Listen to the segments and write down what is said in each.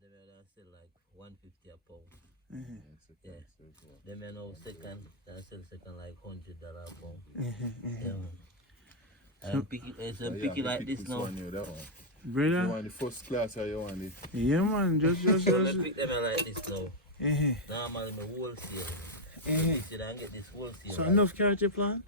Them I sell like 150 a pound. Mm-hmm. Yeah. Them I know second, I sell second like $100 a pound. Mm-hmm. Yeah, man. I'm picking, so picky like this now. Brother? You want the first class or you want it? Yeah, man. Just. I pick them like this now. Uh-huh. Normally my wholesale. Uh-huh. You don't get this wholesale. So enough carrot you plant?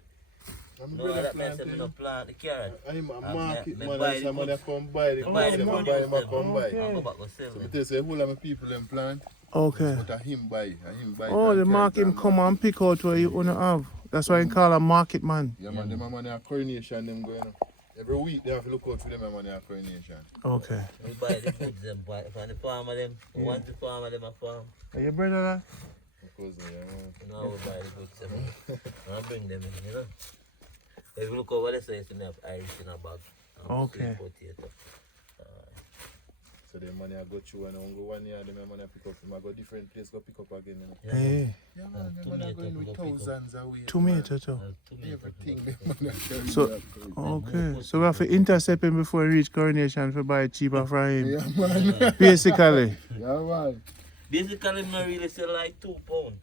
No, that means I don't plant the carrot. I'm a market me man, buy and the somebody goods. come buy the Me buy goods, the them goods. buy them and come buy. Okay. I go back and sell So I them. tell you, say, whole of my people them plant, Okay. but him buy, and him buy. Oh, the market him come and pick out where you wanna have. That's why I call a market man. Yeah, man, them a money a coronation them going on. Every week they have to look out for them a money a coronation. Okay. We buy the goods them, buy from the farmer them. We want the farmer them a farm. Are you brother that? Because yeah, man. You know, we buy the goods them. And bring them in, you know. If you look over there, so you see me have Irish in a bag. And Okay. sweet potato. So the money I go through and I go 1 year, them money I pick up. I go different place, go pick up again. You know. Hey. Yeah, man, them money going with thousands away. Tomato too. Everything them money carry. So, okay. So we have to intercept him before he reach coronation for buy it cheaper from him. Yeah, man. Basically. Yeah, man. Basically, I don't really sell like £2.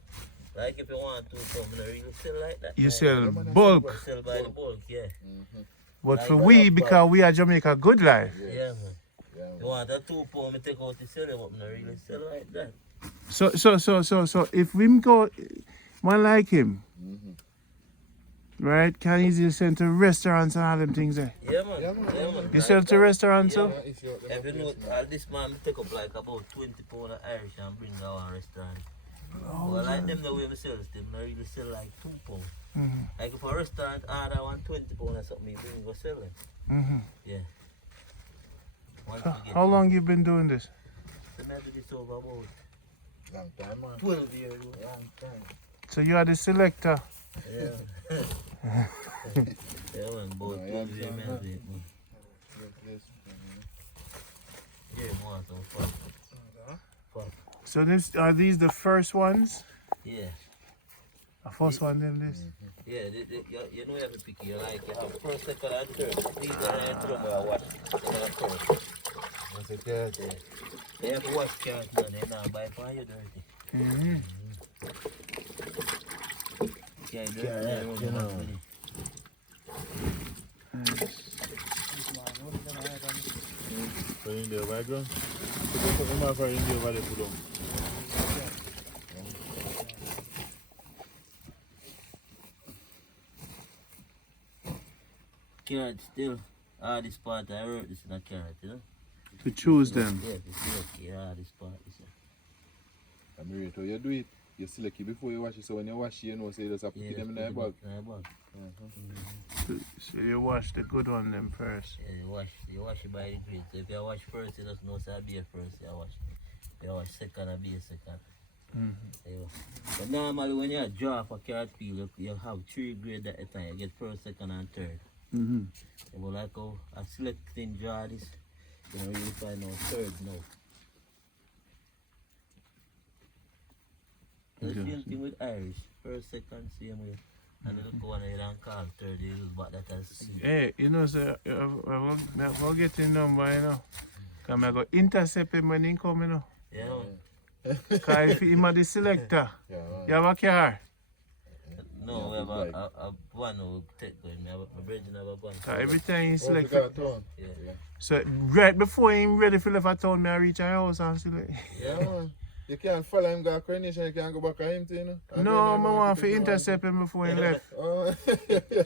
Like if you want £2, I don't really sell like that. You no. sell I bulk. sell by the bulk, yeah. But for we, because we are Jamaica good life. Yeah, man. Yeah, You want a £2, I take out the sell it, but I don't really sell like that. So if we go, one like him, right, can easily send to restaurants and all them things there. Yeah, man. Yeah, man. Yeah, man. You sell to restaurants too? If you know, this man take up like about 20 pounds of Irish and bring to our restaurant. Well, like them the way we sell them, I really sell like £2. Like if a restaurant order 120 pounds or something, we bring go sell them. Yeah. Once we get How long you been doing this? So I do this over about Long time, man. 12 years. Long time. So you are the selector. Yeah. Yeah, man, about 12 years, man. Yeah, more some fun. Fun. So this are these the first ones? Yeah. The first one them this? Yeah, you know you have to pick it. You like you have first, second, and third. These are the drum where I wash. Second and third. That's a cat. Yeah. They have to wash cars, man. They not buy for you dirty. Yeah, dirty. you know. Put in the background. Put them off in the over there, put them. Carrot still. This part I wrote this in a carrot, you know? To choose them. Yeah, this is okay. This part. I'm ready to you do it. You select it before you wash it, so when you wash it, you know, so you just have to put them in the bag. So you wash the good one them first. Yeah, you wash it by the grade. So if you wash first, you just know say I be first, you wash. You wash second, I be second. Yeah. But normally when you draw for carrot peel, you have 3 grades at a time. You get first, second, and third. But like how I select in draw this, you know, you find out third now. The same thing with Irish. First, second, same way. And then look one you don't call third, you use back that as C. Hey, you know, sir, we'll get in number, you know. Because I go intercept him when he come, you know. Yeah, man. Because if him are the selector, you have a car. No, we have a one who take going. My brother have a one. Every time he select. Yeah. So right before him ready for left a town, I reach a house and select. Yeah, man. You can't follow him, go coronation, you can't go back to him, too, you know? No, I want to intercept him before he left.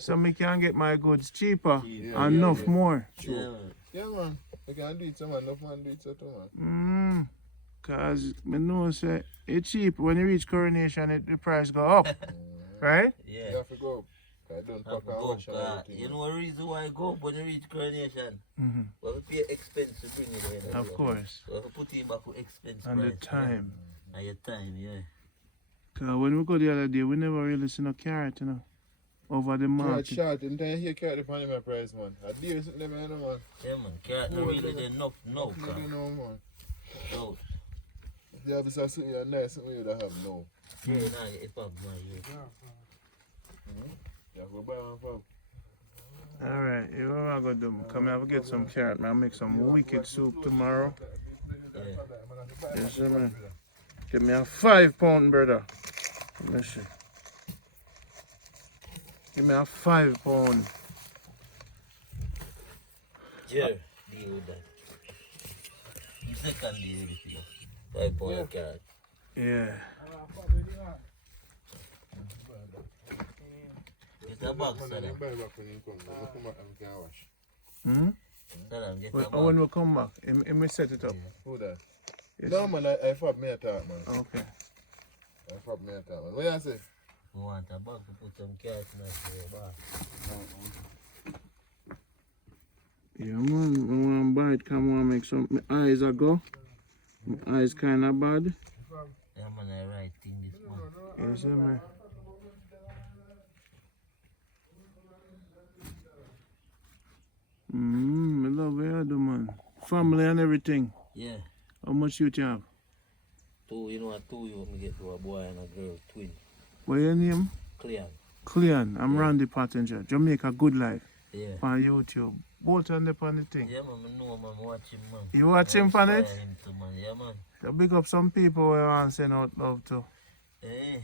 So I can get my goods cheaper and enough more. Yeah, man. Yeah, man. You can do it, so man. Enough man do it, so too, man. Because I know say it's cheap. When you reach coronation, the price go up. Right? Yeah. You have to go up. I don't pack and wash and everything. You know the reason why I go up when you reach coronation? We have to pay expense to bring it in. Of course. We have to put it back with expense And price. the time. And your time, yeah. Because when we go the other day, we never really see no carrot, you know, over the Carrot market. short, and then here carrot upon my price, man. I deal with them, you know, man. Yeah, man. Carrot not really enough no, You car. know, man. No. If you have something you're nice, something you would have no. Yeah, nah, it's up, man. You have to buy one for Alright, you know what I'm going to do? Come here, I'll get some carrot, man. I'll make some wicked soup tomorrow. Yeah. You see me? Give me a 5 pound, brother. Let me see. Give me a 5 pound. Yeah, deal with that. You second deal with it. 5 pound carrot. Yeah. Get a box, Saddam. Hmm? Saddam, get a When, box. when we come back, let me set it up. Who that? Yes. No, man, I fab me a talk, man. Okay. I fab me a talk, man. What you say? We want a box to put some carrots in the box. Yeah, man. I want to buy it. Come on, make some. My eyes are go. My eyes kind of bad. Yeah, man, I right thing this month. You see me? I love what you do, man. Family and everything. Yeah. How much you have? Two, you know what, two you want me get to a boy and a girl, twin. What your name? Clear. Clean. I'm Randy Pottinger. Jamaica Good Life. Yeah. On YouTube. Both on the thing. Yeah, man, I know, man, watch him, man. You watch him on it? Inspire him too, man. Yeah, man. You big up some people who want to send out love to. Eh,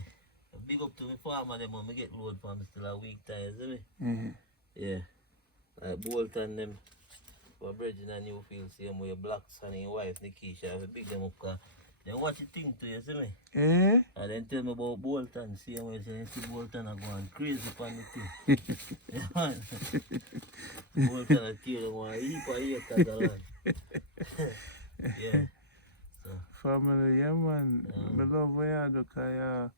big up to me farmer them when me get load for me still a week time, isn't it? Mm-hmm. Yeah. Like Bolton them for Bridget and Newfield, same way Blacks and your wife Nikisha, I big them up cause they watch the thing to you, see me? Eh? And then tell me about Bolton, same way say see Bolton are going crazy upon the thing. Yeah, man. Bolton are kill them one heap of haters alive. Yeah. So, Family, yeah, man. I love what you do, cause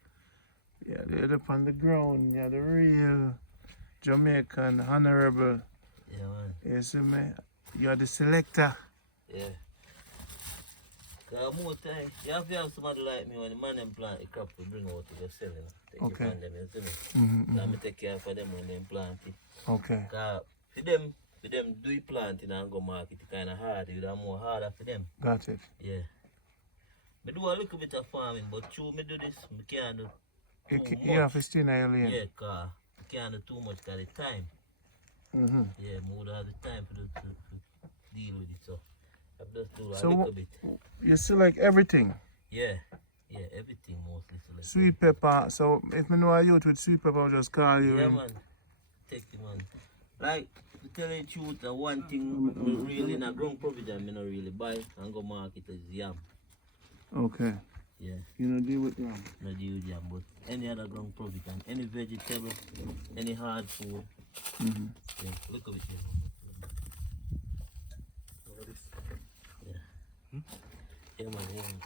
you're up on the ground. You're the real Jamaican honorable. yeah, man. You see me? You're the selector. Yeah. Cause more time, you have to have somebody like me when the man them plant the crop to bring out to the selling. Take Okay. it from them, you see me? Mm-hmm. So I take care for them when they plant it. Okay. Cause for them do it planting and go market, it kind of hard. It is more harder for them. Got it. Yeah. I do a little bit of farming, but true, me do this, I can't do too You have much. to stay in your lane. Yeah, cause I can't do too much cause the time. Mm-hmm. Yeah, more have the time to deal with it. So I just do a So little bit. You select everything. Yeah, yeah, everything mostly. Select. Sweet pepper. So if me know a youth with sweet pepper, I'll just call you. Yeah, in. man. Take it, man. Like, to tell you the truth, one thing we really in a ground provision, I don't really buy and go market is yam. Okay. Yeah, You know, deal with them. not the yam, but any other ground provision, any vegetable, any hard food. Mm-hmm. Yeah, look at it here. Yeah. Yeah, man, yeah, man.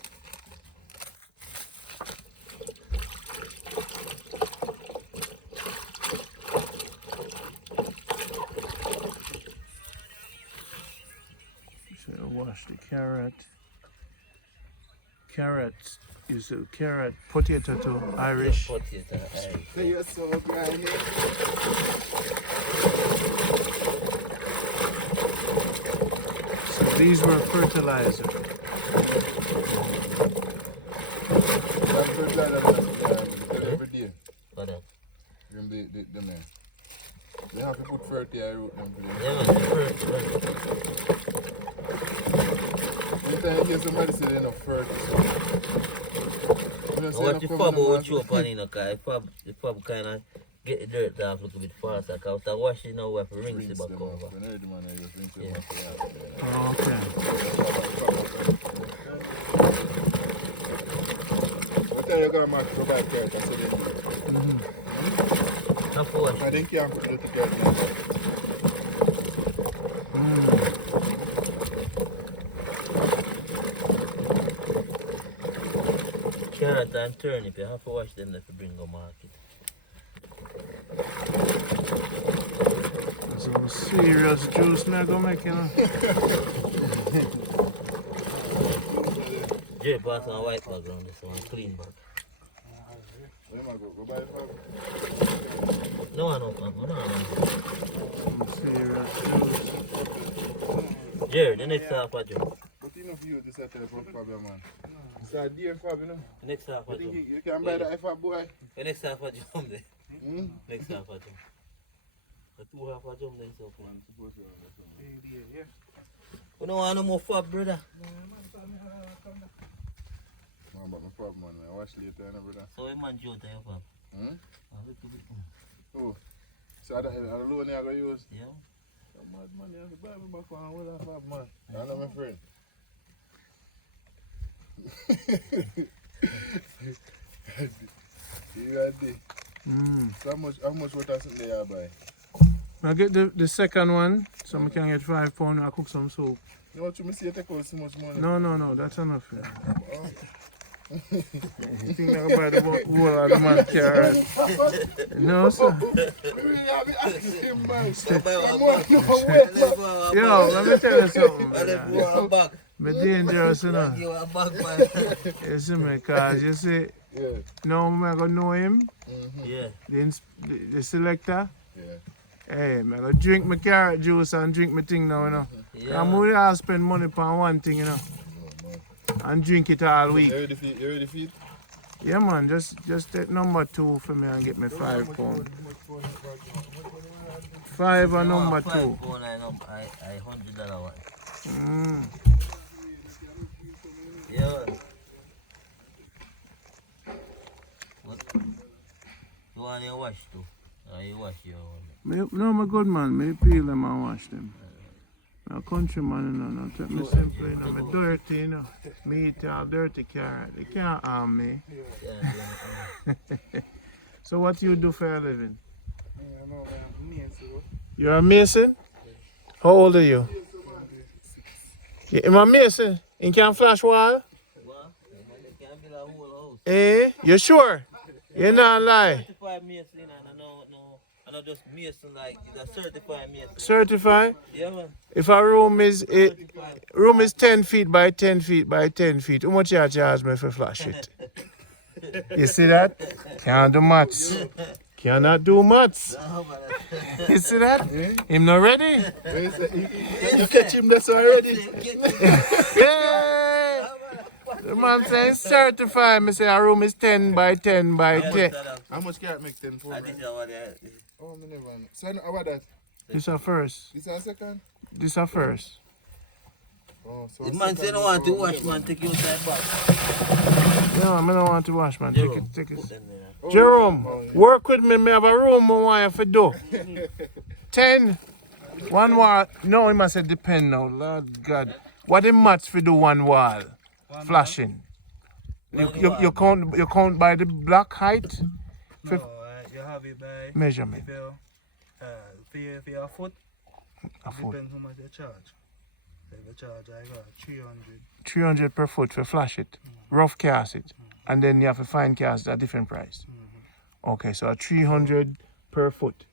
So wash the carrot. Carrot is a carrot, potato to Irish. Potato, Irish. You're so grimy. So these were fertilizer. I'm so glad every day. For that. Them the man. They have to put 30 I wrote them for them. Yeah, man, the first, man. Anytime you hear somebody say they're not 30, so. You know, say What no the cover fab no will man. show up on it, cause the fab kind of get the dirt off a little bit faster. Cause after washing now, we have to rinse it Rinse back them over. off. When I heard the man, I just rinse them Yeah. off. Okay. What time you gonna mark to buy carrot? I said they do. Not for wash. I think you have to put it together. Carrot and turnip, you have to wash them to bring go market. Some serious juice me I go make, you know. Jerry pass on a white bag around this one, clean bag. Where am I go? Go buy it for? No one open, no one. Some serious juice. Jerry, the next half a drum. But you know for you this type of fab, man. It's a dear fab, you know. The next half You a think drum. you can buy that fab boy? The next half a drum there. Hmm? Next half a drum. The two half a drum then so far. I'm supposed to have that. We don't want no more fob, brother. Man, but my problem, man. I watch later, brother. So we man Joe to your fob. Hmm? A little bit. Oh. So I don't know what I'm going to use? Yeah. Mad man, you have to buy me back one with a fob, man. I know my friend. You got this. So how much water something there buy? I get the second one, so I can get £5. I cook some soup. You want to see you take out so much money? No, that's enough. Oh. You think I can buy the whole of the man carrot? No, sir. Yo, let me tell you something. I'm dangerous, you know. You see me, because you see, now I'm going to know him, Yeah. the selector. Yeah. Hey, I'm going to drink my carrot juice and drink my thing now, you know. Yeah. I'm going to spend money on one thing, you know. And drink it all week. You ready for it? Yeah, man, just take number 2 for me and get me £5. 5 and number 2. £5 I $100 one. Yeah. What? You want your wash too? Or you wash your own? No, my good man. Me peel them and wash them. I'm a countryman, you know. Not take me simple, you know. Me dirty, you know. Me eat a dirty carrot. They can't harm me. So what you do for a living? You're a mason? How old are you? You're a mason? You can flash wall? What? You can't build a whole house. Eh? You sure? You not lie. Certified mason, and I know just mason like it's a certified mason. Certified? Yeah, man. If a room is 10 feet by 10 feet by 10 feet, how much you charge me for flash it? You see that? Can't do maths. Cannot do maths. You see that? Him not ready? You catch him, that's already. Hey! The man says certified. Me say a room is 10 by 10 by 10. How much can it make 10 for? I think that one there. Oh, I never know. So, how about that? This a first. This is a second? This a first. Oh, so The man say no want to wash, man, take you outside back. No, I don't want to wash, man. Jerome, Take put it. them there. Oh, Jerome, yeah. work with me. Me have a room I want you to do. 10. One wall. No, he must say depend now. Lord God. What the maths for do one wall? Flashing. You count by the block height? No, you have it by Measurement. For your foot. A foot. Depends how much you charge. If you charge, I got 300. 300 per foot for flash it. Rough cast it. And then you have to fine cast at a different price. Okay, so 300 per foot.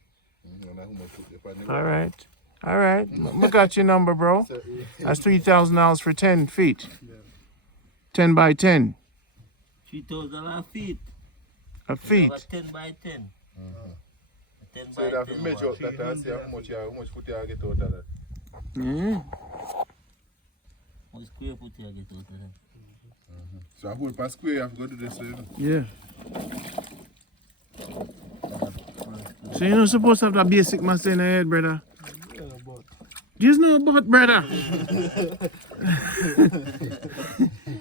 All right. I got your number, bro. That's $3,000 for 10 feet. 10 by 10. 3,000 feet. A feet. 10 by 10. 10 So by you have to 10. measure up that and see how much foot you get out of that. What square foot you get out of that? So a whole per square you have to go to this, you know. Yeah. So you're not supposed to have that basic math in your head, brother? There's no but, brother.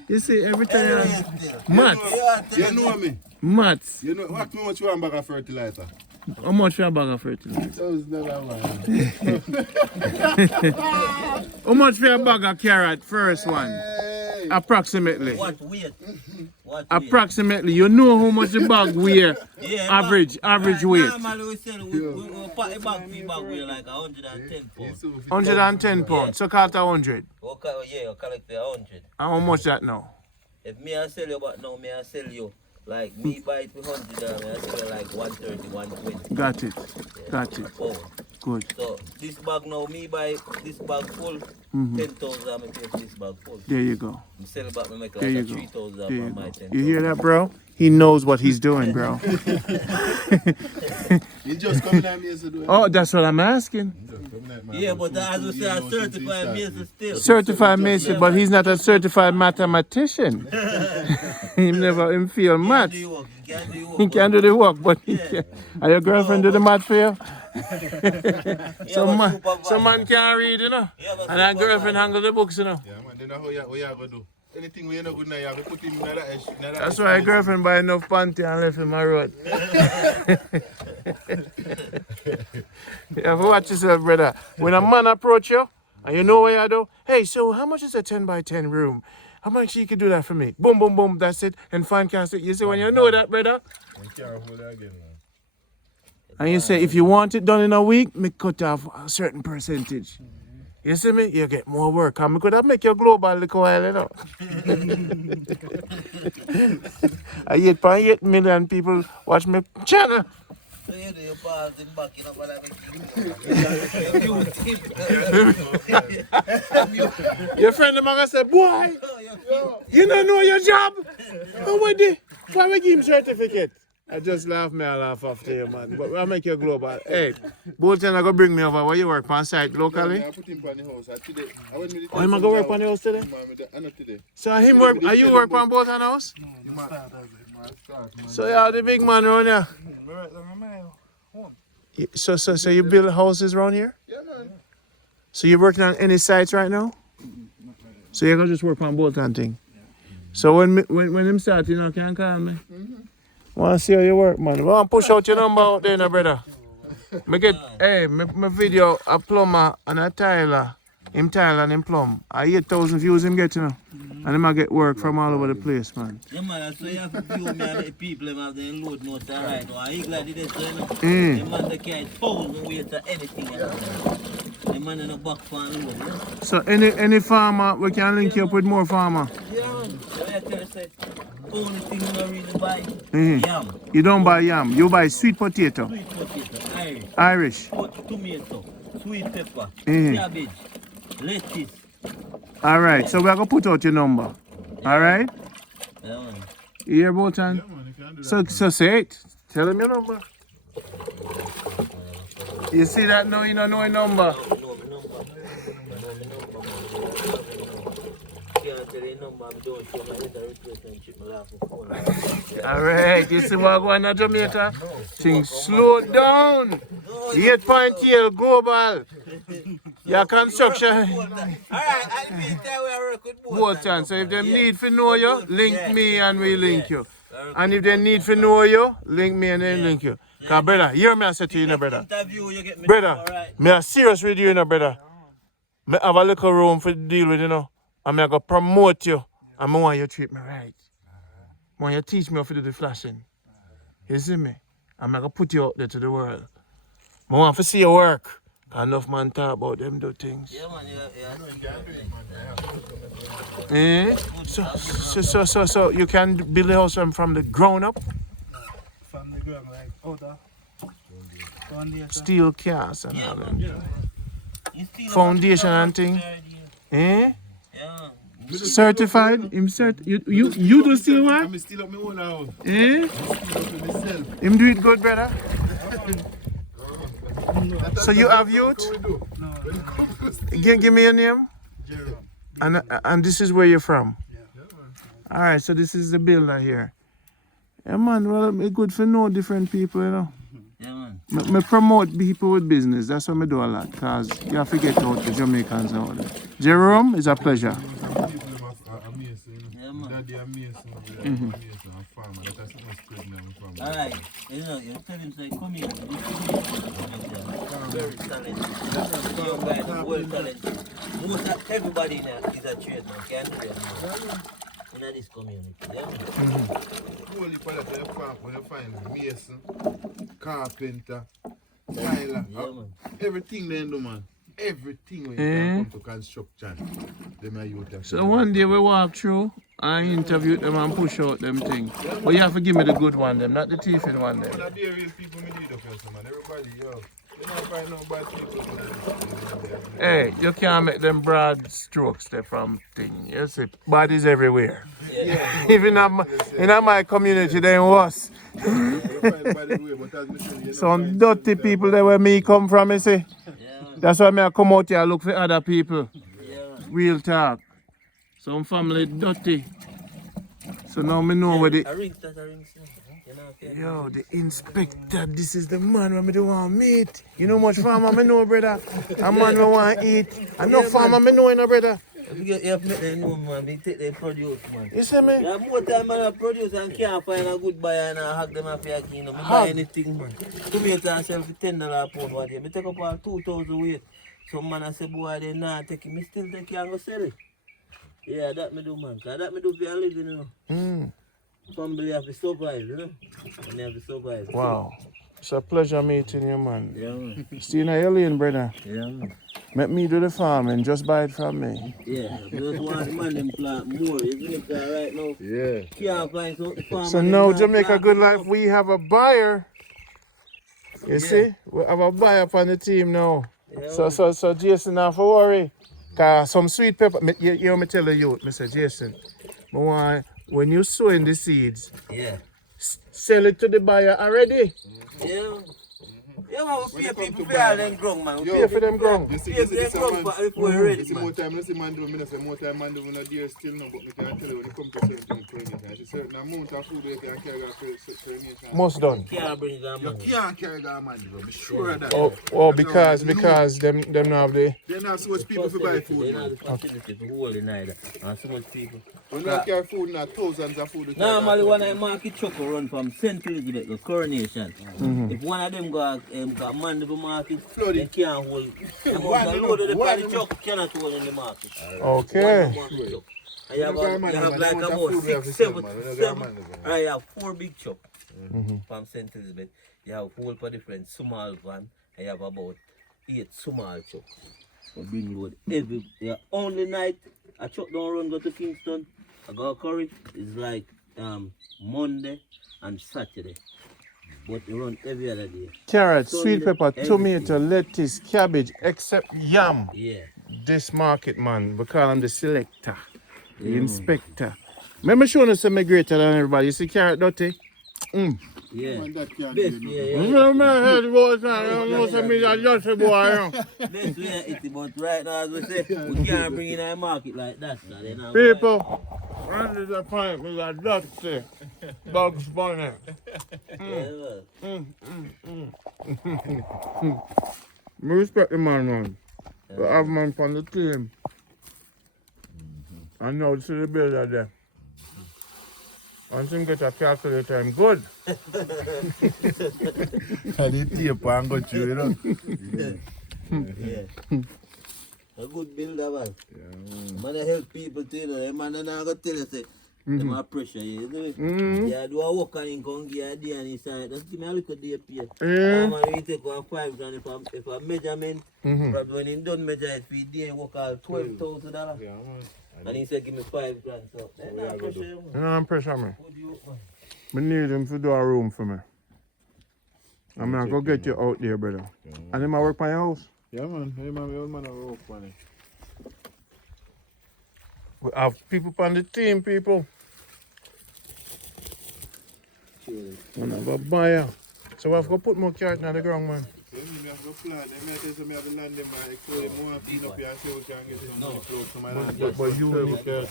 You see, every time maths. You know me. Maths. You know what much you want bag of fertilizer? How much for a bag of fertilizer? How much for a bag of carrot, first one? Approximately. What weight? Approximately. You know how much the bag weigh? Yeah, average weight. Normally we sell we pack a bag weigh like 110 pounds. 110 pounds. So call it 100. Okay, yeah, you collect the 100. And how much that now? If me I sell you, but now me I sell you like me buy it for $100, I sell you like 130, 120. Got it. Got it. Pound. Good. So this bag now, me buy this bag full, 10,000 I pay for this bag full. There you go. I sell it back, I make There you like go. 3,000 There for you my go. 10,000. You hear that, bro? He knows what he's doing, bro. You just come in here to do it. Oh, that's what I'm asking. Yeah, but as we say, a certified mason still. Certified mason, but he's not a certified mathematician. He never feel maths. He can't do the work. He can do the work, but he can't. Are your girlfriend do the math for you? Some man can't read, you know. And that girlfriend handle the books, you know. Yeah, man, then how you going to do? Anything we not good now, you have to put him in that. That's why girlfriend buy enough panty and left him my road. You have to watch yourself, brother. When a man approach you, and you know what you do, hey, so how much is a 10 by 10 room? How much you can do that for me? Boom, boom, boom, that's it. And fine cast it. You see when you know that, brother? You can't hold that again, man. And you say, if you want it done in a week, me cut off a certain percentage. You see me? You get more work. And me could have make your global look while, you know. I 8.8 million people watch my channel. So you do your balls in back, you know, but Your friend of mine said, boy, you don't know your job. How would they? Why we give him certificate? I just laugh me, I laugh after you, man. But I'll make you global. Hey, Bolton, I go bring me over. Where you work on site locally? I put him on the house today. Oh, him go work on the house today? Today. So him work, are you work on Bolton house? So yeah, the big man around here. So you build houses around here? Yeah, man. So you're working on any sites right now? So you're gonna just work on Bolton thing? So when him start, you know, can call me? Want to see how you work, man. Want to push out your number out there, no, brother. Me get, hey, my video, a plumber and a tiler. Him tile and him plumb. I 8,000 views him get, you know. And him I get work from all over the place, man. Yeah, man, that's why you have to view me and the people them have the load notes right now. And he glad it is, so, you know. The man that can't phone no way to anything, you know. The man in the back for load, you know. So any farmer, we can link you up with more farmer? Yeah, man. So I tell you, say, only thing you don't really buy, yam. You don't buy yam, you buy sweet potato. Sweet potato, Irish. Tomato, sweet pepper, cabbage, lettuce. Alright, so we're going to put out your number. Alright? Yeah, man. You hear, Bolton? Yeah, man, you can do that. So say it. Tell him your number. You see that now, you don't know your number. Alright, you see what going on Jamaica? Things slow down. 8.8 global. Your construction. Alright, I'll be there where I work with Bolton. So if they need to know you, link me and we link you. And if they need to know you, link me and then link you. Cause brother, hear me I say to you, brother. Brother, me a serious with you, brother. Me have a little room for deal with, you know. And me I go promote you. And I want you to treat me right. I want you to teach me how to do the flashing. You see me? And I go put you out there to the world. I want to see your work. Enough man talk about them do things. Yeah, man, So you can build a house from the ground up? From the ground, like outer foundation. Steel cast and all them. Foundation and thing. Yeah. Certified? You do steel work? I'm still up my own house. Eh? I'm still up myself. Him do it good, brother? So you have youth? No. Give me your name. Jerome. And this is where you're from? Yeah. Alright, so this is the builder here. Yeah, man, well, it's good for know different people, you know. Yeah, man. Me promote people with business. That's what I do a lot, because you have to get out the Jamaicans and all that. Jerome, it's a pleasure. Yeah, man. Daddy amazing. Amazing farmer. That has no spread now. Alright, you know, you tell him, say, come here. Very talented. Young guy, well talented. Most of everybody in here is a tradesman. Can't do it. In this community, yeah, man. Holy father, when you find mason, carpenter, tiler, Yeah, man. everything they do, man. Everything when you can come to construction, them are youth. So one day we walk through, I interview them and push out them things. But you have to give me the good one, them, not the thieving one, them. But there real people we need of us, man. Everybody, yo. You don't find no bad people. Hey, you can't make them broad strokes there from thing. You see, bodies everywhere. Yeah. Even in my community, they worse. Some dirty people there where me come from, you see. That's why I come out here and look for other people. Yeah. Real talk. Some family dirty. So now me know where they... A ring, that's a ring. Yo, the inspector, this is the man when me don't want meat. You know much farmer me know, brother. A man we want eat. And no farmer me know, you know, brother. You have to make them know, man. They take their produce, man. You see me? You have more time, man, I produce and can't find a good buyer and I hack them off your kingdom. I buy anything, man. Tomato and sell for $10 a pound one day. I take up all 2,000 weight. Some man I say, boy, they not take it. I still take it and go sell it. Yeah, that me do, man. Cause that me do for a living, you know. Family have to survive, you know. And they have to survive. Wow. It's a pleasure meeting you, man. Yeah, man. Stay in your lane, brother. Yeah, man. Let me do the farming, just buy it from me. Yeah, I just want the man them plant more, isn't it? Right now, Yeah. can't find something farmer. So now Jamaica Good Life, we have a buyer. You see? We have a buyer on the team now. Yeah, So Jason, not for worry. Cause some sweet pepper, you hear me tell the youth, Mr. Jason, I want, when you sowing the seeds, yeah. sell it to the buyer already. Yeah. Yeah, man, we pay people for all them grung, man. We Pay for them ground. You see, pay for them grung before we're ready, You see, man. more time, you see, man, do, I say, more time, man, do, we not there still, no, but we can tell you when you come to certain things, there's a certain amount of food you can carry that for nation. Most done. Can't bring that You man. can't carry that, man, bro. I'm sure of that. Oh, because them not have the. They don't have so much people to buy They food, don't man. have the facility for holding either. And so much people. When you carry food, not thousands of food. Normally, one of the market truck will run from St. Elizabeth to Coronation. If one of them got man to the market, they can't hold. The load of the truck cannot hold in the market. Okay. And you have like about 6, 7, and you have 4 big trucks from St. Elizabeth. You have 4 for different small van, and you have about 8 small trucks. You bring load every only night. A truck don't run go to Kingston. I go to Curry. It's like Monday and Saturday. But they run every other day. Carrot, Sunday, sweet pepper, everything. tomato, lettuce, cabbage, except yam. Yeah. This market man, we call him the selector, the inspector. Remember showing us some greater than everybody. You see carrot dirty? Yeah. Man, that can't Best be, way, Best way to eat it, but right now, as we say, we can't bring in our market like that. So they not People, run to the point with a dirty Bugs Bunny. We respect the man. We have man from the team. I know this is the builder there. Once him get a calculator, I'm good. And the tape and go through, you know. Yeah. A good builder, man. Man, I help people too, you know. Man, I'm not going to tell you, say, them have pressure, you know. Yeah, do a work and you can give a day and inside. Just give me a little day pay. Man, we take one 5 grand if a measurement, probably when he done measure it for a day, work all $12,000. Yeah, man. And he said, give me 5 grand. So, that's not pressure, man. You know, I'm pressure me. What do you want, man? I need him to do a room for me. I'm gonna go get you out there, brother. And him I work by your house. Yeah, man. Hey, man, we man, I work on it. We have people on the team, people. We have a buyer. So we have to put more carrot on the ground, man. Yeah, me have to plant. They may tell me have to land them, man. So more clean up here and see how we can get some money close to my land. But you need carrot.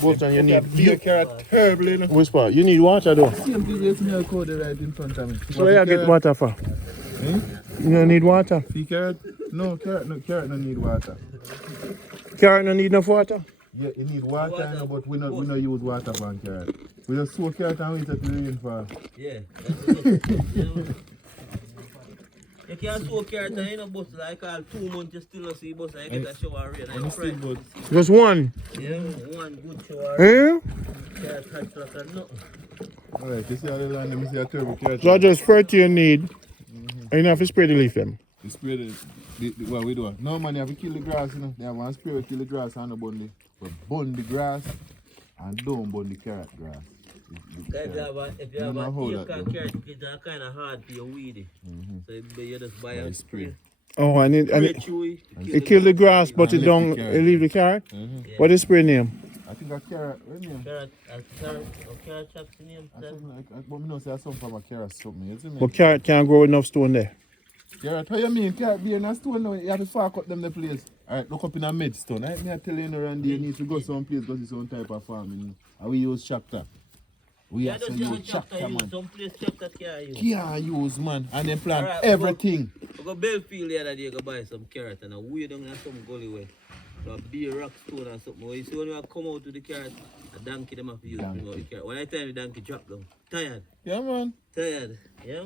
Both and you need Be a carrot terribly, you know. Which part? You need water though. Same thing as me, I code right in front of me. So where you get water for? You don't need water. See carrot? No, carrot no need water. Carrot don't need enough water. Yeah, you need water, you know, but we no use water for carrot. We just soak carrot and wait until the rain fall. Yeah, that's it. You can't sow carrot and you know, bus like all 2 months you still don't see bus and you get a shower rain and you cry. Just one. Yeah, one good shower rain. Eh? Carrot hatch like a nothing. Alright, you see how the land, you see how terrible carrot. So just first you need. And you have to spray the leaf them. You spray what we do? No man, you have to kill the grass, you know. They have one spray to kill the grass and not burn the. But burn the grass and don't burn the carrot grass. If you have a acre carrot, it's kind of hard for your weedy. So you just buy a spray. Oh, and it kill the grass, but it don't leave the carrot. What is spray name? I think a carrot, what name? Carrot chops in him. But I know say some from a carrot something, isn't it? But carrot can't grow enough stone there. Carrot, what you mean? Carrot be in a stone now, you have to far cut them the place. Alright, look up in a midstone. I tell you, Randy, you need to go someplace because it's some type of farming. And we use tractor. We Yeah, have to just use use tractor, tractor use. man. Some place tractor can't use. Can't use, man. And then plant Alright, everything. I go Belfield the other day, go buy some carrot and I weigh down in some gully way. So a big rock stone or something. When you see when you come out with the carrot, a donkey them have to use the carrot. When I tell the donkey drop down, tired. Yeah, man. Tired. Yeah?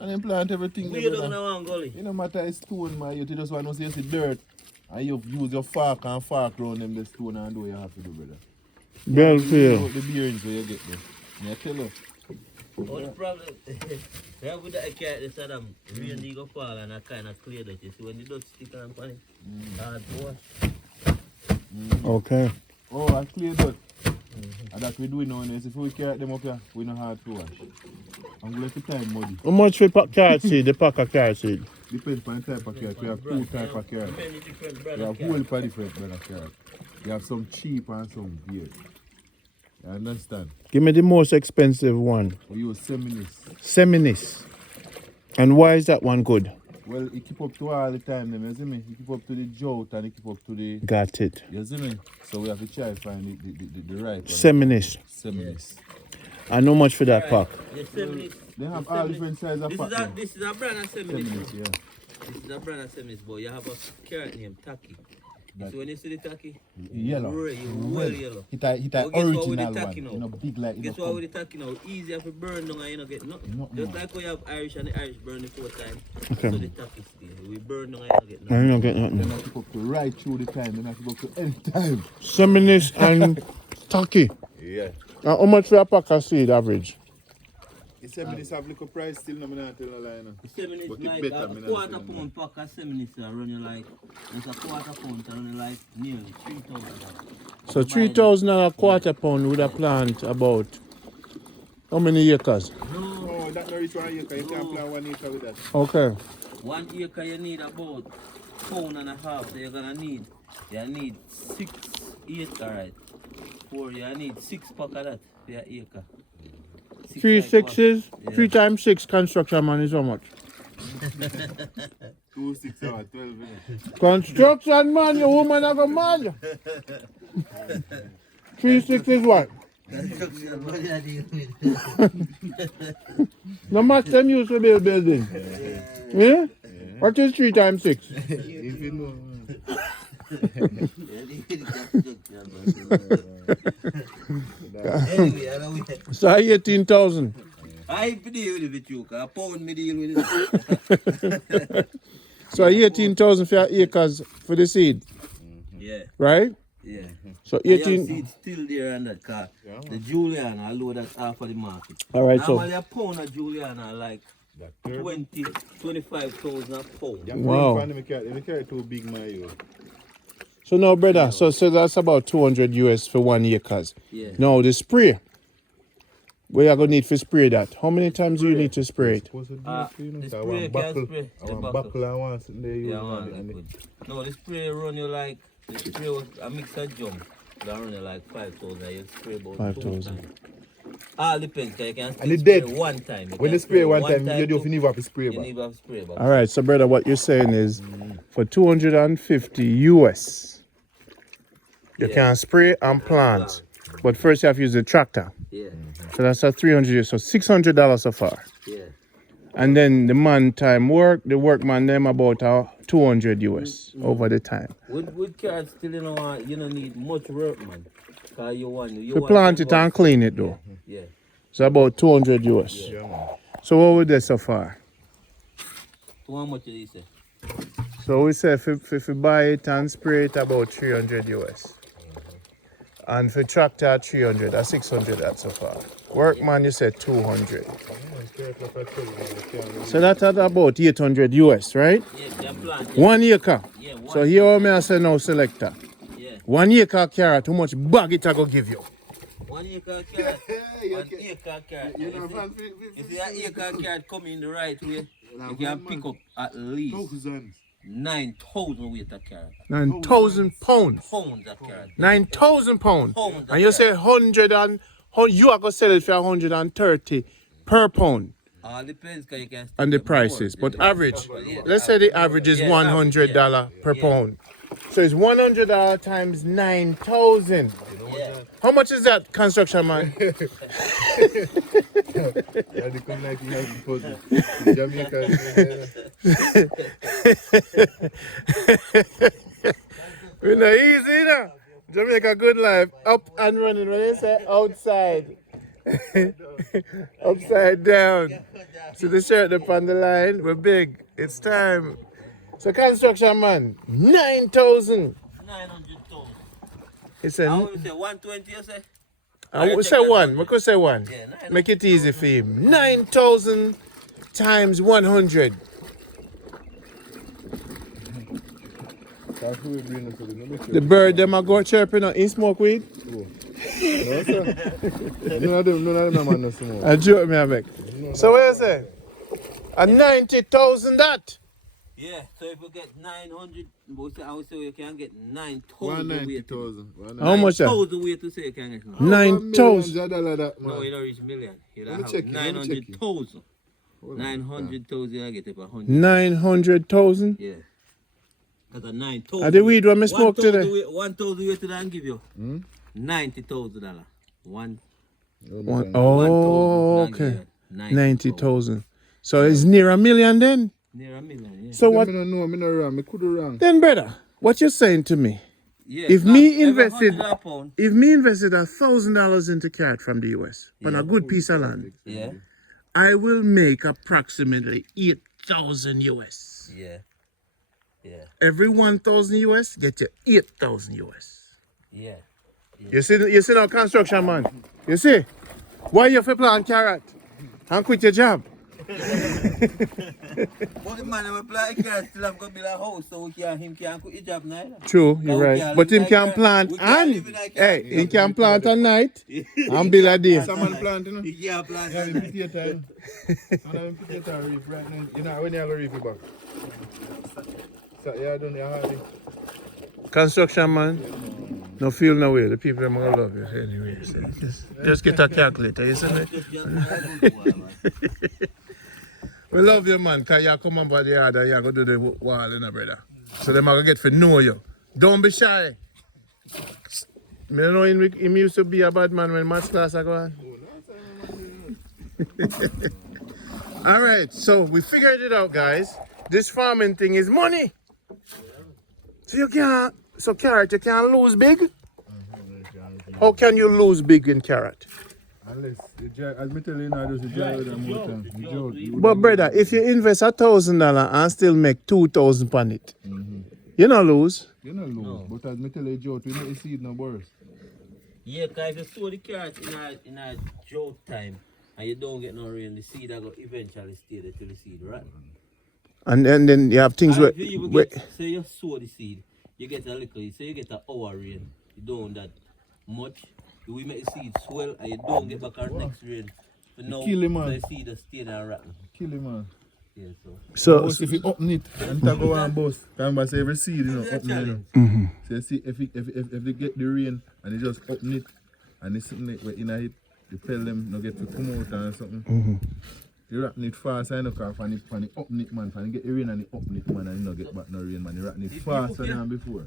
And then plant everything. Weigh there, down in brother. one gully. You know, matter is stone, man. You just want to see the dirt. And you use your fork and fork around them the stone and do what you have to do, brother. Belfield. The bearings where you get there. I tell you. Oh, the problem, yeah, with the carrot, they said rain they go fall and I kind of clear that. You see, when the dust stick on it, hard to wash. Okay. Oh, I clear that. And that we do now. If we carrot them up here, we know how to wash. I'm going to time muddy. How much for carrot seed, the pack of carrot seed? Depends on the type of carrot. We have two types of carrot. Many different We brother have carrot. whole for different brother carrot. We have some cheap and some weird. You understand? Give me the most expensive one. We use Seminis. Seminis. And why is that one good? Well, it keep up to all the time, them, you see me? It keep up to the drought and it keep up to the... Got it. You see me? So we have to try to find the right one. Seminis. Seminis. And how much for that pack? The Seminis. They have all different sizes of pack. This is a brand of Seminis. Seminis, yeah. This is a brand of Seminis, but you have a carrot named Taki. That- So when you see the Taki, Yellow. well yellow. It a But guess what with original the one. tacky now? You know, big like... Guess what with the Taki now? Easy if you burn down and you don't get nothing. Nothing, Just man. like when you have Irish and the Irish burn the 4 times. Okay. So the Taki stay. We burn down and you don't get I nothing. don't get Then nothing. I keep up to right through the time. Then I keep up to any time. Seminis and Taki. Yeah. And how much for a pack of seed average? The Seminis have little price still, no, me not tell no lie, no. The 7 is But it like better, a me not quarter tell you pound pack of 7 is run you like, it's a quarter pound to run you like nearly 3,000. So 3,000 and a quarter pound would a plant about how many acres? No, Oh, that no reach 1 acre. You can't plant 1 acre with that. Okay. 1 acre you need about £1.5. So you're gonna need, you need 6, 8, alright. 4, you need 6 pack of that for your acre. 3 like sixes, what? 3 times 6 construction man is how much? 2 6 hours, 12 minutes. Construction man, your woman have a man. 3 6 is what? No much them used to build building. Yeah? What is 3 times 6? If you know, Anyway, I don't So 18,000. I deal with it, you. A pound me deal with it. So 18,000 for your acres for the seed, Yeah, right? yeah. So I have 18. seeds still there on that car. The Juliana, I load that half of the market. All right, so Normally a pound of Juliana like 20, 25,000 a pound. yeah, Wow. me carry too big, my you. so now, brother, so that's about 200 US for 1 acres. Yeah. Now the spray. Where you gonna need to spray that? How many times do you need to spray it? Supposed to do The it, you know, so I spray want can buckle. spray. I The want buckle. buckle, I want something there. You Yeah, know, man, and that good. No, the spray run you like, the spray was a mix of jump. That run you like 5,000. You spray about 5,000. 2 times. All depends, 'cause you can still And it spray dead. one time. When you spray one time, you don't need to spray You back. need to have spray back. All right, so brother, what you're saying is for 250 US, you Yeah. can spray and plant, but first you have to use the tractor. Yeah, So that's a 300, so $600 so far. yeah. And then the man time work, the workman them about 200 US over the time. With carrots still you don't need much work, man. Cause you want To plant it and clean it though. Yeah. So about 200 US. Yeah, man. So what would they so far? So how much did he say? So we say if you buy it and spray it about 300 US. And for tractor 300, that's 600 that so far. Workman you said 200. So that's at about 800 US, right? Yeah, they plant. 1 acre. Yeah, one. So here what me I say now, selector. Yeah. 1 acre carrot, how much bag it I go give you? 1 acre carrot. you 1 can- acre carrot. You know, If your acre carrot come in the right way, you can pick up at least thousands. 9,000 weight of carrot. 9,000 pounds. Pounds of carrot. 9,000 pounds. Pounds of And you say carrot. 100 and you are going to sell it for 130 per pound All depends, because you can on the still get prices. more. But average, Yeah, let's say the average is Yeah, $100 per yeah. pound. So it's $100 times 9,000. Yeah. How much is that, construction man? Yeah, they come like you have put Jamaica. We know easy, you know. Jamaica good life. Up and running. When they say outside. Upside down. See the shirt up on the line. We're big. It's time. So construction man, 9,000. 900,000. He said. I would say 120, you say? I would say one. We could say one. Yeah, 900,000. Make it easy for him. 9,000 times 100. The bird them are go chirping out in smoke weed. No, sir. None of them man no smoke. I joke me I make. So what you say? A 90,000 that. Yeah, so if you get 900, I would say you can get 9,000 weight. 190,000. How much that? 9,000 weight to say you can get now. 9,000. No, you don't reach million. You'll have check it, let me check it. 900,000. 900,000 you get it 100. 900,000. Yeah. Because 9,000. Are the weed when I smoke today? 1,000 weight to and give you $90,000. One. Oh, 1,000 okay. give you 90,000. So it's near $1 million then? Near $1 million, yeah. So what? I don't know, I'm not wrong. I could have wrong. Then brother, what you saying to me? Yeah, If now, me every invested, £100, if me invested $1,000 into carrot from the US on Yeah. a good piece of land, yeah, I will make approximately 8,000 US. yeah, yeah, Every 1,000 US get you 8,000 US. yeah. You see now construction man. You see? Why you for plant carrot? And quit your job. But the man who apply can still have to build a house so him can quit his job neither. True, you're We right. can't But live him like can that. plant We can't and live like that. hey, he can plant at night and build a day. Someone plant, you know? He can't plant. Yeah, in potato. Someone in potato reef right now. You know, when you have a reef back. So, yeah, I don't know how to. Construction man, no feel no way. The people are gonna love you anyway. So just get a calculator, you see me? We love you, man, because you come on by the yard and you go do the wall, you know, brother. So them are going to get to know you. Don't be shy. Me know him used to be a bad man when maths class are going. All right, so we figured it out, guys. This farming thing is money. So carrot, you can't lose big? How can you lose big in carrot? Unless, as me tell you now, just the dry with them more time. But brother, if you invest $1,000 and still make 2,000 on it, you not lose. You don't lose, but as me tell you, Joe, we make the seed no worse. Yeah, because if you sow the carrot in a drought time and you don't get no rain, the seed will eventually stay there till the seed, right? And then you have things And where, if you even where say you sow the seed, you get a little, say you get an hour rain, you don't that much, we make the seed swell and you don't get back our next rain. So now, Kill him, man. so the seed will stay there rotten. Kill him, man. Yeah, so. so If you open it and go and bust, remember say every seed, you know, open it, you know. So you see, if they get the rain and they just open it and they sitting like in it, you tell them not get to come out and something. You rotten it fast, I know, because when you open it, man, when you get the rain and you open it, man, and you don't get back no rain, man, you rotten it faster than before.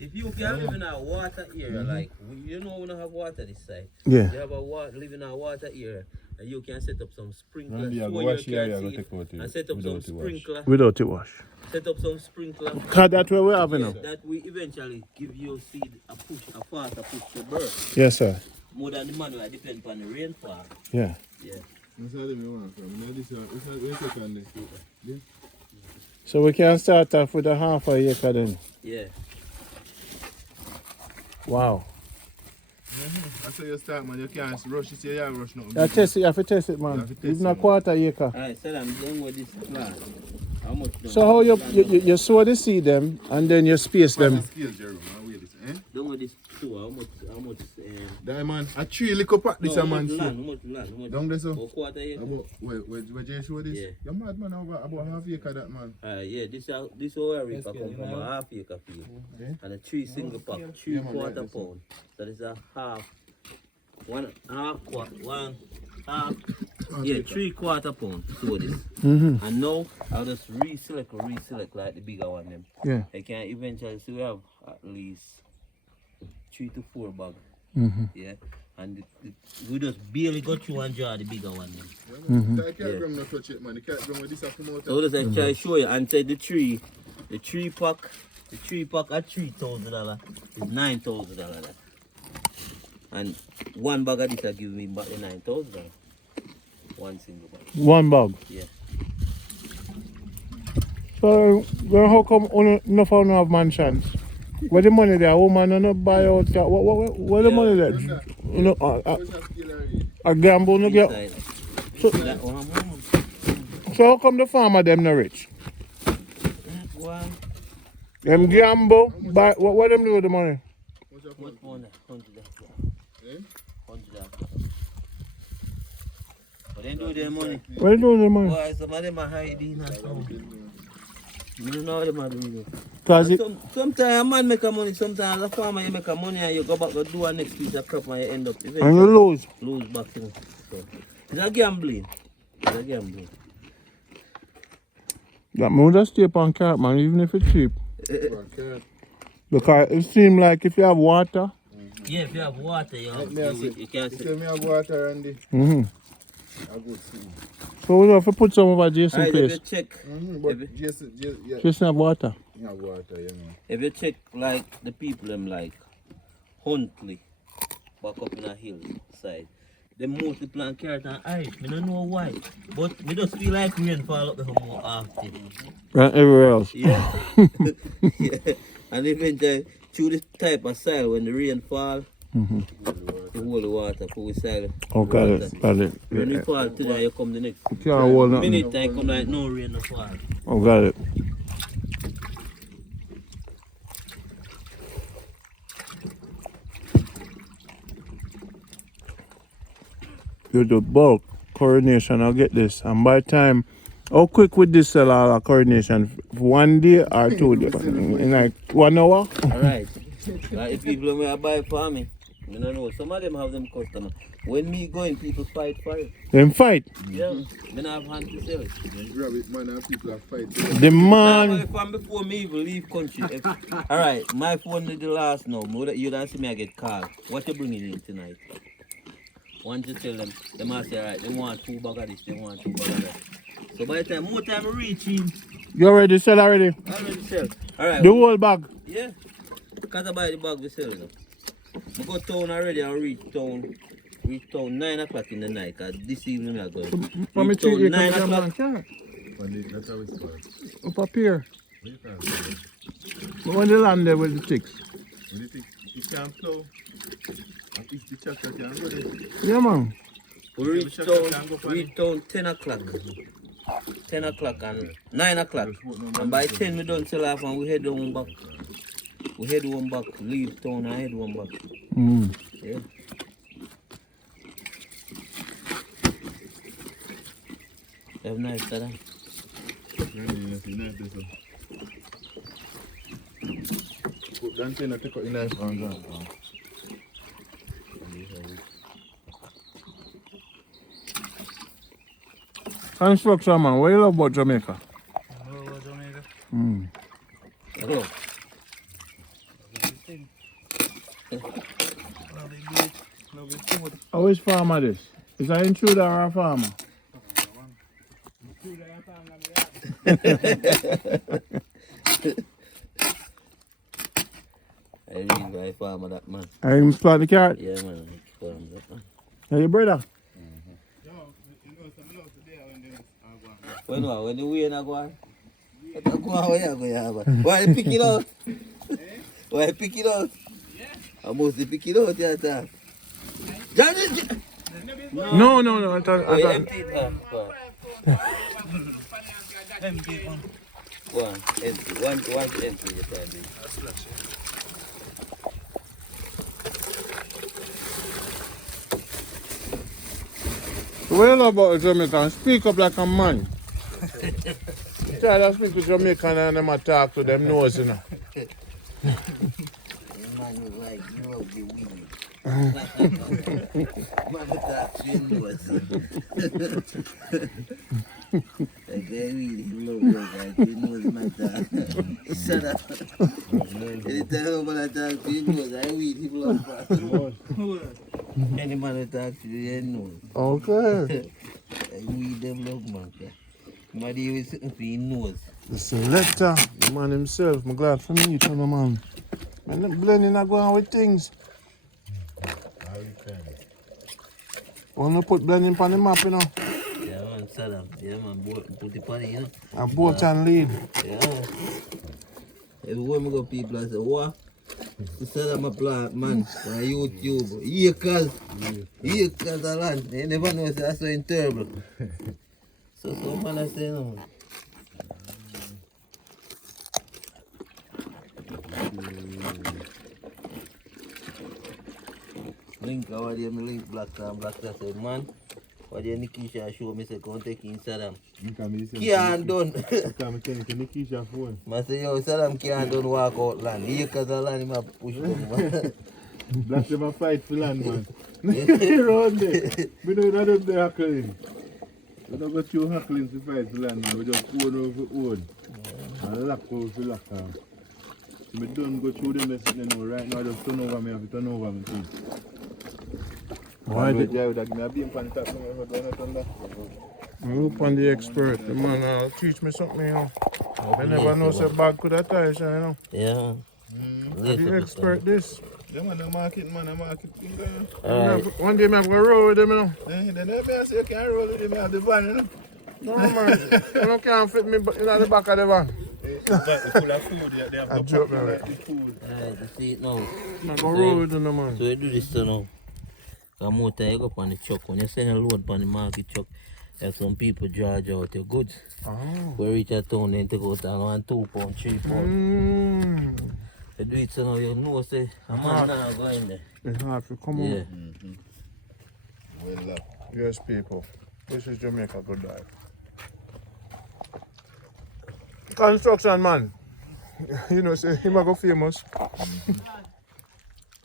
If you can live in a water area, like, you know we don't have water this side. Yeah. You have live in a water area, and you can set up some sprinklers. And you so go you wash can here, you go see it, take out it and set up some without the wash. sprinkler. without it wash. Set up some sprinkler. Cause that's where we have now. That we eventually give your seed a push, a faster push to birth. Yes, sir. More than the manual depend on the rainfall. Yeah. Yeah. That's how they want from. Now this is second day. Yeah. So we can start off with a half a acre then. Yeah. Wow. That's how you start, man. You can't rush it, you have rush nothing. You have to test it, man. You have to test Even it, a man. quarter acre. Alright, so I'm done with this plant. How much? So how you sow the seed them and then you space them. Skills, Jerome. Now wait this, eh? Done with this too. How much? That man, a tree little pack this a man. How So. much land? Down there, so. A quarter acre. About, where you show this? Yeah. You're mad, man, over about half acre that, man. Yeah, this whole area come from a half acre field. And a 3 single pack, 3/4 pound. So this is a half, one half, 3/4 pound to sow this. And now I'll just reselect like the bigger one them. Yeah. I can eventually see we have at least 3 to 4 bags Yeah. And we just barely got you one jar, the bigger one. The cat drum not touch it, man. The cat drum with this come out. So just like try to show you and say the tree pack at $3,000 is $9,000. And one bag of this will give me back the $9,000. One single bag. One bag. Yeah. So then how come no for no have mansions? Where the money there? Woman no buy out car. Where the money there? You know, a gamble no get. So how come the farmer them not rich? One. Them gamble buy what them do with the money? What one? 100. But they do their money. What they do with the money? Boy, some of them are hiding and some. You don't know what them are doing. Cause Sometimes a man make a money, sometimes a farmer you make a money and you go back to do a next piece of crop and you end up eventually and you lose. lose back. You know. So, it's a gambling. It's a gambling. That man just stay upon carrot, man, even if it's cheap. Because it seems like if you have water. Yeah, if you have water, you can If see. you have water, Randy, I go see. So we have to put some over Jason Alright, place. if you check, But Jason, yeah. Jason have water. You have water, you know. if you check like the people them like Huntley, back up in a hill side, they mostly plant carrot and ice. I don't know why, but me just feel like rain fall up the more often. Right everywhere else. Yeah. Yeah. And eventually, through this type of soil, when the rain fall, the whole water for the soil. Oh, got it. When you fall today, you come the next You can't hold nothing. minute, I come like no rain, no fall. Oh, got it. You do bulk coronation, I'll get this. And by the time, how quick would this sell all a coronation? 1 day or 2 days? In like 1 hour? Alright. Like if people may buy for me, I don't know. Some of them have them customers. When me going, people fight for it. Them fight. Yeah. Me not have hand to sell it. Grab it, man, and people are fighting. The man. Normally from before me even leave country. Alright, my phone is the last now. You don't see me I get called. What you bringing in tonight? Once you tell them, they must say, alright, they want 2 bags of this, they want 2 bags of that. So by the time more time I reach in, You already sell already? I already sell. Alright. The whole bag? Yeah. Because I buy the bag we sell it. I go town already and reach town 9 o'clock in the night. Cause this evening I go. From Reach town 9 o'clock. That's how it's called. Up here. What you call it? But when they land there with the chicks. When you think you can flow, and if the tractor can go there. Yeah, man. We reach town 10 o'clock. 10 o'clock and 9 o'clock. And by 10 we done sell off and we head home back. We head home back, leave town and head home back. Yeah. Have nice time. Put down 10 and take out the knife and go. Construction, man. What you love about Jamaica? I know about Jamaica. Hello. Love the beach, love the food. How is farmer this? Is an intruder or a farmer? I really buy farmer that man. Are you plant the carrot? Yeah man, I farm that man. Are your brother? When the way na go on? Go on where you go ya man. Why you pick it out? Why you pick it out? I must pick it out yeah ta. No. I thought, Oh, you empty it out. Empty one. One empty. One empty you can do. what you love about Jamaica? Speak up like a man. Try to speak to Jamaican and them talk to them nose, you know. Man was like, you know the weed. Man was that like they weed, he love like you know my dad. Shut up. Anytime I talk to you, I weed, he love Any man that talk to you, you know. Okay. We them love man. Somebody even sitting for his nose. The selector, the man himself. I'm glad for me, tell my man. Man, them blending not going on with things. Wanna put blending on the map, you know? Yeah, man, Saddam. Yeah, man, put it on it, you know? And boat and lead. Yeah. Everywhere I go, people I say, what? Saddam a plant, man, on YouTube. Acres of land. They never know that's so terrible. So man I say, no. Link over there, me link black that said, man. What the Nikisha show me say, come take in Saddam. Can't done. Man say, yo, Saddam can't done walk out land. Acres of land, him a push down, man. Black them a fight for land, man. Around there. We don't have them there hackling. We don't go through hackling to fight for land, man. We just own over own. And lock over for lock. We don't go through them now. Right now, I just turn over me, I have to turn over me. Why did you give me a beam pan top? I look on the expert, the man teach me something, you know. I never know say bag could attach, you know. Yeah. The expert this. Yeah, man, the market, man, the market. One day I have to roll with them, you know. Then I say you can't roll with them, I have the van, you know. No man, you can't fit me in the back of the van. Full of food, they have I joke now. food. You see it now. I'm going to roll with them, man. So you do this to now. Because more time you go up on the truck. When you send a load on the market truck, have some people charge out your goods. We reach a town and take out 1, 2 pound, 3 pound. You do it so now you know say a man now go in there. It's hard to come Yeah. Well, Yes, people. This is Jamaica Good Life. Construction man. You know, say him a go famous.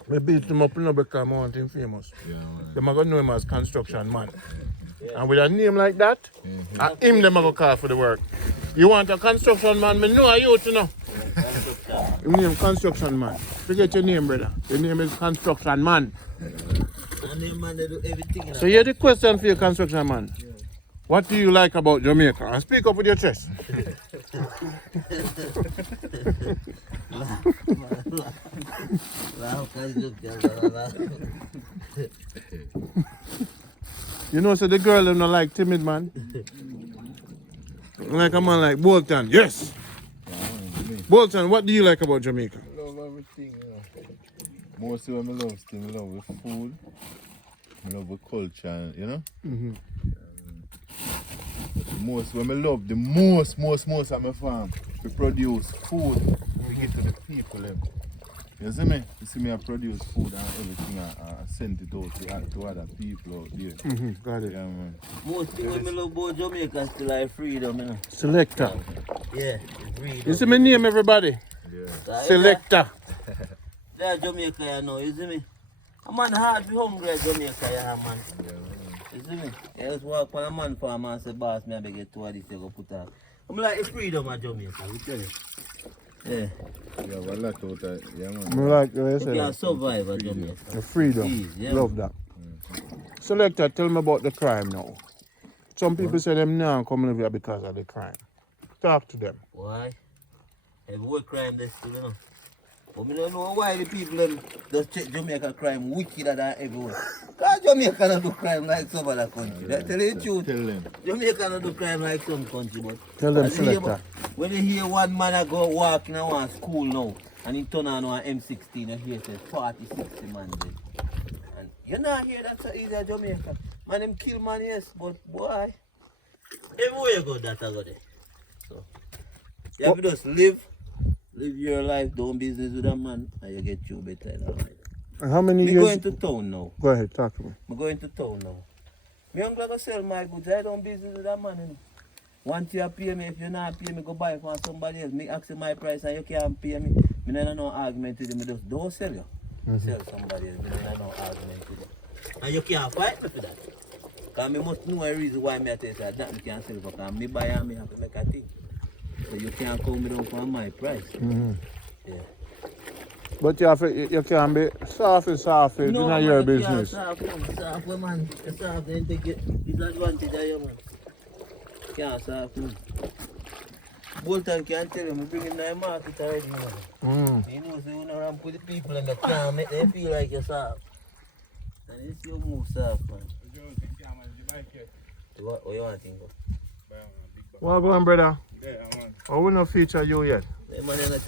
We beat him up now because I want him famous. yeah, man. Them a go know him as construction man. And with a name like that, and him them a go call for the work. You want a construction man, me know a youth, you know. Your name construction man. Forget your name, brother. Your name is construction man. And them man they do everything. So here's the question for your construction man. What do you like about Jamaica? And speak up with your chest. You know, so the girl them not like timid man. Like a man like Bolton. Yes. Bolton, what do you like about Jamaica? I love everything, you know. Mostly what I love still, I love the food, I love the culture, you know. Most when I love the most of my farm, we produce food, we give to the people. You see me? You see me, I produce food and everything, I send it out to other people out there. Got it. Yeah, man. Most thing when I love about Jamaica still like freedom, you know. Selector. Yeah, freedom. You see my name, everybody? Yeah. Selector. That's Jamaica, you know, you see me? A man hard be hungry at Jamaica, yeah, man. You see me? You just walk on a man farm and say, boss, me I beg get 2 of this, you go put out. I'm like, it's freedom at Jamaica, we tell you. Yeah. You have a lot out there, yeah, man. I like the way you You can say survive at Jamaica. the freedom. Easy, yeah. Love that. Selector, tell me about the crime now. Some people say them now come live here because of the crime. Talk to them. Why? Everywhere crime there still, you know. But I don't know why the people them just check Jamaica crime wickeder than everywhere. Because Jamaica don't do crime like some other country. That's tell you the truth. Tell them. Jamaica don't do crime like some country, but Tell them, as you hear Selector. about- when you hear one man a go walk in a one school now and he turn on one M16, you hear say 40, 60 man dead. And you not hear that so easy at Jamaica. Man them kill man, yes, but boy, everywhere you go that I go there. So you have to just live your life, don't business with a man, and you get you better in life. And how many Me years? going to town now. Go ahead, talk to me. I'm going to town now. Me am going to sell my goods. I don't business with that man. You know. Once you pay me, if you not pay me, go buy from somebody else. Me ask you my price and you can't pay me. Me not no argument with you. Me just don't sell you. Sell somebody else. Me not no argument with you. And you can't fight me for that. Because me must know a reason why me tell you that me can't sell it. Because me buy and me have to make a thing. So you can't call me down for my price. Yeah. But you can be soft, it's not your business. Soft, man. Soft, then take disadvantage of you, man. Can't soft, man. Bolton can tell you, I'm bringing the market already, man. You know, so you know, I'm put the people in the can, make them feel like you're soft. And you see you move soft, man. What you want to think of? What going, brother? Yeah, man. Oh, we not feature you yet. The man in the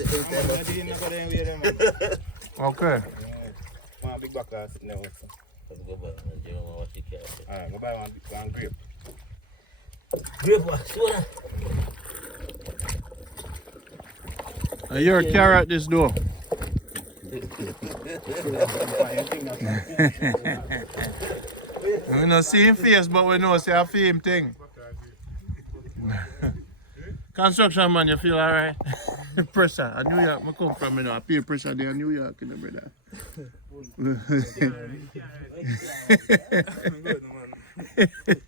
Okay. One big backlash now. Let's go back, man. You don't know what you can say. Alright, go buy one grape. Grape wax, what? You're a carrot this door. We not see him face, but we know see a fame thing. Construction man, you feel alright? Pressure. In New York, I come from, you know, I pay pressure there in New York, you know, brother.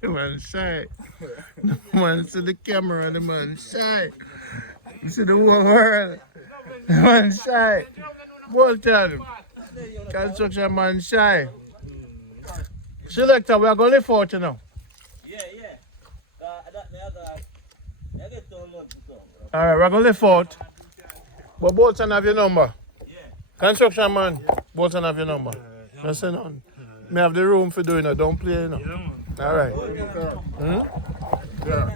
Man shy. The man see the camera, the man shy. You see the whole world. The man shy. Bolton. Construction man shy. Selector, we are going to live out, you know. Alright, we're going to live out. But Bolton have your number. Construction man, Bolton have your number. No say nothing. Me have the room for doing it, don't play, you know. Alright. Yeah.